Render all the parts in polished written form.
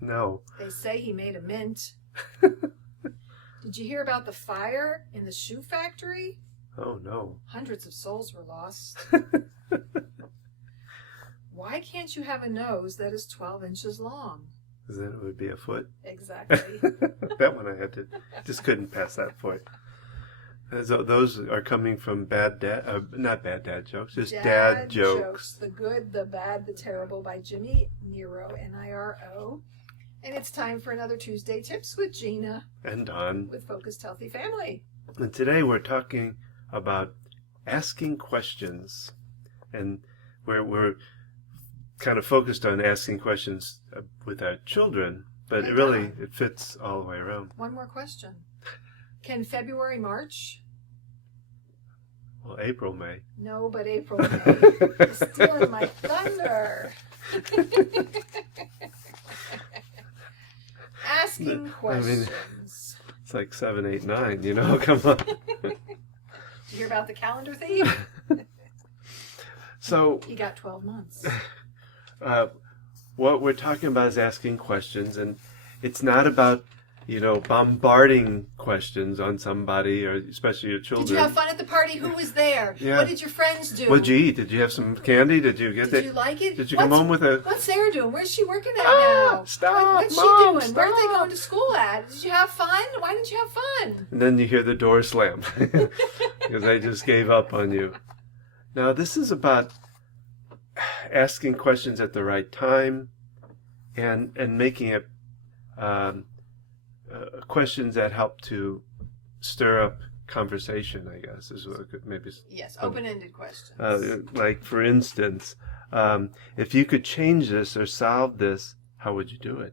No. They say he made a mint. Did you hear about the fire in the shoe factory? Oh, no. Hundreds of souls were lost. Why can't you have a nose that is 12 inches long? Because then it would be a foot. Exactly. That one I had to, just couldn't pass that for it. So those are coming from not bad dad jokes, just dad jokes. The Good, the Bad, the Terrible by Jimmy Niro, Niro. And it's time for another Tuesday Tips with Gina and Don with Focused Healthy Family. And today we're talking about asking questions. And we're kind of focused on asking questions with our children, but it fits all the way around. One more question. Can February march? Well, April may. No, but April may. You're stealing my thunder. Asking questions. I mean, it's like 7, 8, 9, you know, come on. Did you hear about the calendar theme? So you got 12 months. What we're talking about is asking questions, and it's not about, bombarding questions on somebody, or especially your children. Did you have fun at the party? Who was there? Yeah. What did your friends do? What did you eat? Did you have some candy? Did you get Did you like it? Did you come home with a... What's Sarah doing? Where's she working at now? Stop, What's Mom, she doing? stop. Where are they going to school at? Did you have fun? Why didn't you have fun? And then you hear the door slam because I just gave up on you. Now, this is about asking questions at the right time and making it questions that help to stir up conversation, I guess, is what maybe. Yes, open-ended questions. Like, for instance, if you could change this or solve this, how would you do it?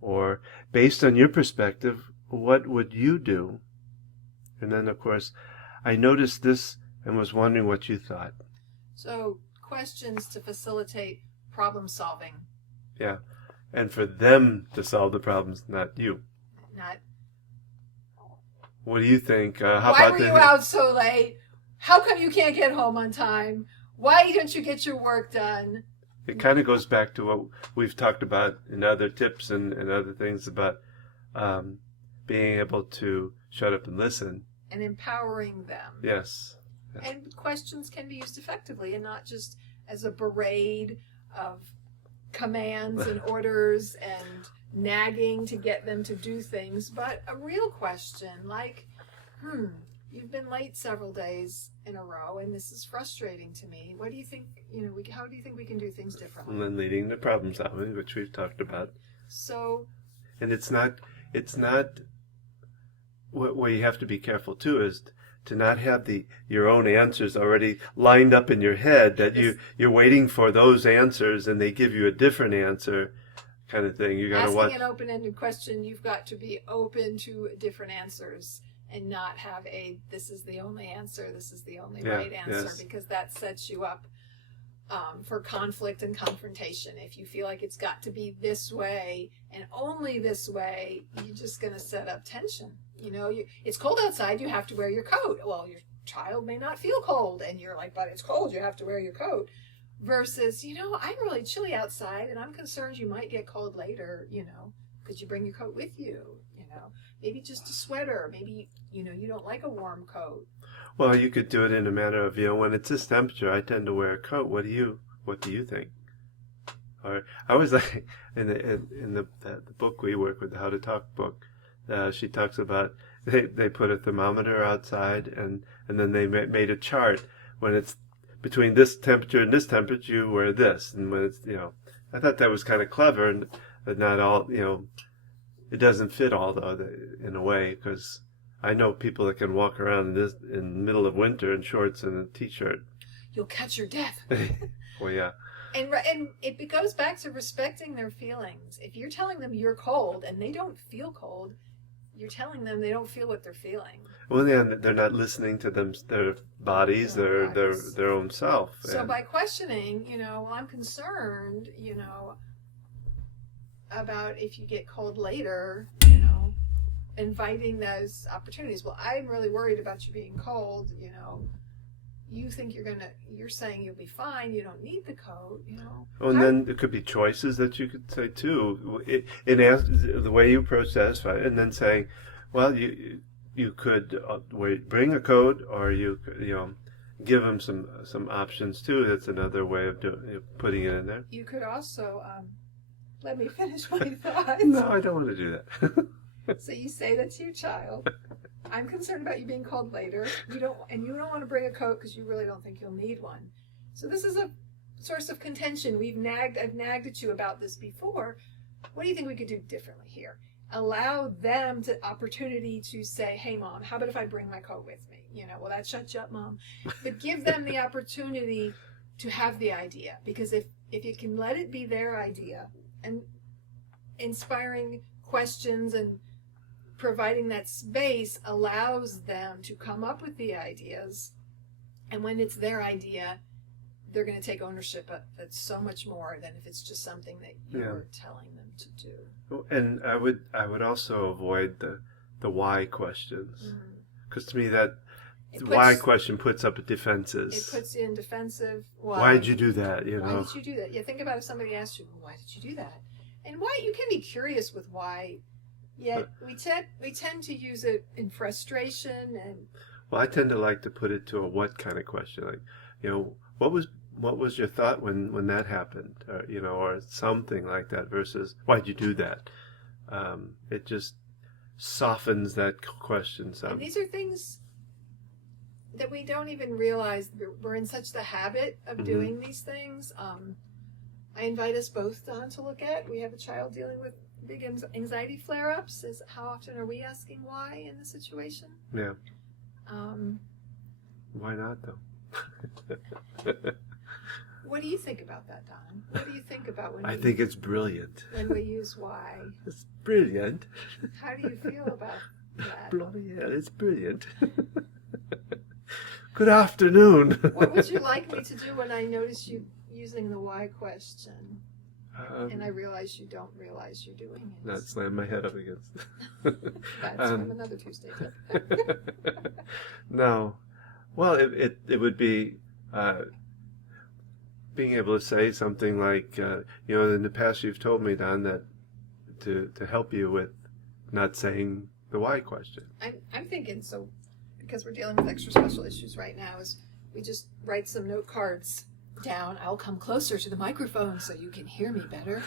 Or, based on your perspective, what would you do? And then, of course, I noticed this and was wondering what you thought. So, questions to facilitate problem solving. Yeah. And for them to solve the problems, not you. Not. What do you think? Why were you out so late? How come you can't get home on time? Why don't you get your work done? It kind of goes back to what we've talked about in other tips and other things about being able to shut up and listen. And empowering them. Yes. And questions can be used effectively and not just as a parade of commands and orders and nagging to get them to do things, but a real question like, you've been late several days in a row and this is frustrating to me. What do you think, how do you think we can do things differently? And then leading the problem solving, which we've talked about. So. And it's not, what you have to be careful too is to not have your own answers already lined up in your head, that you're waiting for those answers and they give you a different answer kind of thing. You got to asking an open-ended question, you've got to be open to different answers and not have this is the only answer, this is the only right answer, because that sets you up for conflict and confrontation. If you feel like it's got to be this way and only this way, you're just going to set up tension. It's cold outside, you have to wear your coat. Well, your child may not feel cold, and you're like, but it's cold, you have to wear your coat. Versus, I'm really chilly outside, and I'm concerned you might get cold later, could you bring your coat with you? Maybe just a sweater. Maybe, you don't like a warm coat. Well, you could do it in a manner of, when it's this temperature, I tend to wear a coat. What do you think? Or I was like, in the book we work with, the How to Talk book, she talks about they put a thermometer outside and then they made a chart. When it's between this temperature and this temperature, you wear this, and when it's I thought that was kind of clever, but not all it doesn't fit all though in a way, because I know people that can walk around in the middle of winter in shorts and a t-shirt. You'll catch your death. Well, yeah. And it goes back to respecting their feelings. If you're telling them you're cold and they don't feel cold, you're telling them they don't feel what they're feeling. Well, yeah, they're not listening to their bodies, their own self. So by questioning, I'm concerned, about if you get cold later, inviting those opportunities. Well, I'm really worried about you being cold, you think you're saying you'll be fine, you don't need the coat, Oh, and then there could be choices that you could say too. The way you approach that is fine, and then saying, well, you could bring a coat, or you could, give them some options too. That's another way of putting it in there. You could also let me finish my thoughts. No, I don't want to do that. So you say that to your child. I'm concerned about you being called later. You don't want to bring a coat because you really don't think you'll need one. So this is a source of contention. I've nagged at you about this before. What do you think we could do differently here? Allow them the opportunity to say, hey, Mom, how about if I bring my coat with me? Well, that shuts you up, Mom. But give them the opportunity to have the idea. Because if you can let it be their idea, and inspiring questions and providing that space allows them to come up with the ideas. And when it's their idea, they're going to take ownership of it so much more than if it's just something that you're telling them to do. And I would also avoid the why questions, because to me the why question puts up defenses. It puts you in defensive. Why did you do that? Why did you do that? Yeah, think about if somebody asked you, why did you do that? And why, you can be curious with why. Yet we tend to use it in frustration and. Well, I tend to like to put it to a what kind of question, like, what was your thought when that happened, or something like that, versus why'd you do that? It just softens that question some. And these are things that we don't even realize. We're in such the habit of doing these things. I invite us both, Don, to look at. We have a child dealing with big anxiety flare-ups. How often are we asking why in the situation? Yeah. Why not, though? What do you think about that, Don? What do you think about when I think it's brilliant. When we use why? It's brilliant. How do you feel about that? Bloody hell, it's brilliant. Good afternoon. What would you like me to do when I notice you using the why question? And I realize you don't realize you're doing it. Not slam my head up against. That's from another Tuesday. No. Well, it would be being able to say something like, in the past you've told me, Don, that to help you with not saying the why question. I'm thinking, so because we're dealing with extra special issues right now, is we just write some note cards down. I'll come closer to the microphone so you can hear me better.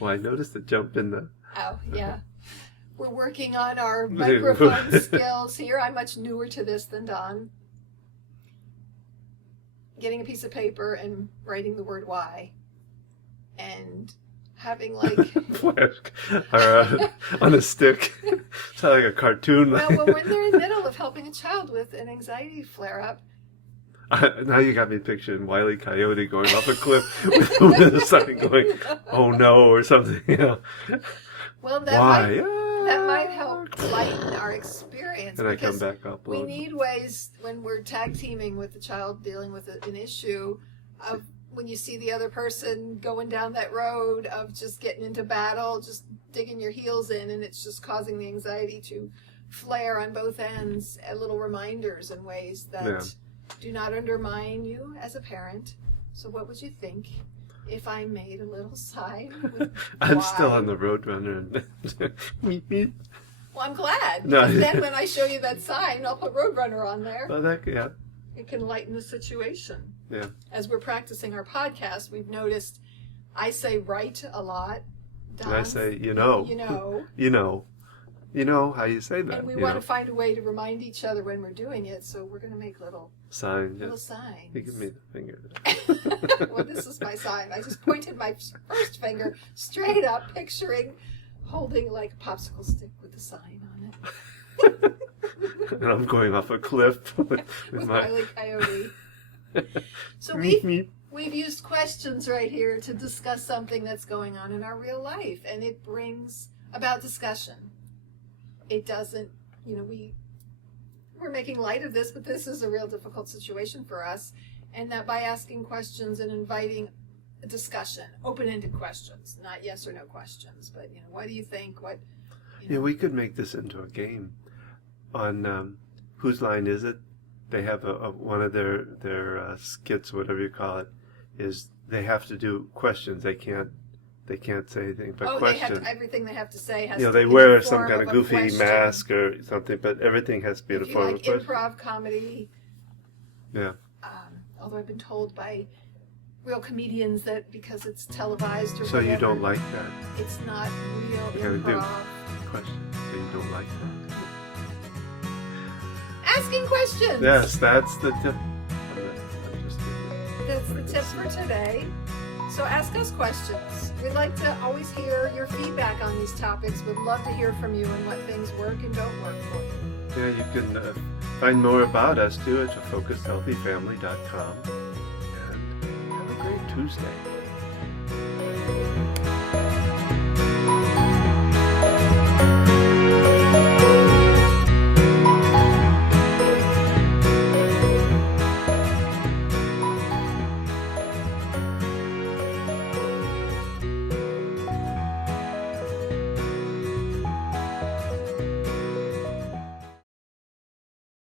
Well, I noticed the jump in the... Oh, yeah. We're working on our microphone skills here. I'm much newer to this than Don. Getting a piece of paper and writing the word why. And having like... on a stick. It's like a cartoon. Well, when they're in the middle of helping a child with an anxiety flare-up, now you got me picturing Wile E. Coyote going off a cliff with a sign going, "Oh no," or something. Well, that might help lighten our experience. And I come back up. We need ways when we're tag teaming with the child dealing with an issue of when you see the other person going down that road of just getting into battle, just digging your heels in, and it's just causing the anxiety to flare on both ends. Little reminders and ways that. Do not undermine you as a parent. So what would you think if I made a little sign with I'm still on the Roadrunner. Well, I'm glad. Because then when I show you that sign, I'll put Roadrunner on there. Well, It can lighten the situation. Yeah. As we're practicing our podcast, we've noticed I say right a lot. Don, and I say, You know how you say that. And we want to find a way to remind each other when we're doing it, so we're going to make little signs. You give me the finger. Well, this is my sign. I just pointed my first finger straight up, picturing holding like a popsicle stick with a sign on it. And I'm going off a cliff with my... Wile E. Coyote. So we've used questions right here to discuss something that's going on in our real life, and it brings about discussion. It doesn't, we're making light of this, but this is a real difficult situation for us. And that by asking questions and inviting a discussion, open-ended questions, not yes or no questions, but, what do you think? Yeah, we could make this into a game on whose line is it? they have one of their skits, whatever you call it, is they have to do questions. They can't say anything but questions. Everything they have to say has you know, to they be wear in the some form kind of a goofy question. mask or something, but everything has to be in the form of a question. Improv comedy. Yeah. Although I've been told by real comedians that because it's televised or so whatever, you don't like that? It's not real You gotta do improv. questions. So you don't like that? Asking questions. Yes, that's the tip. I'm just kidding. That's the tip for today. So ask us questions. We'd like to always hear your feedback on these topics. We'd love to hear from you and what things work and don't work for you. Yeah, you can find more about us too at focusedhealthyfamily.com. And have a great Tuesday.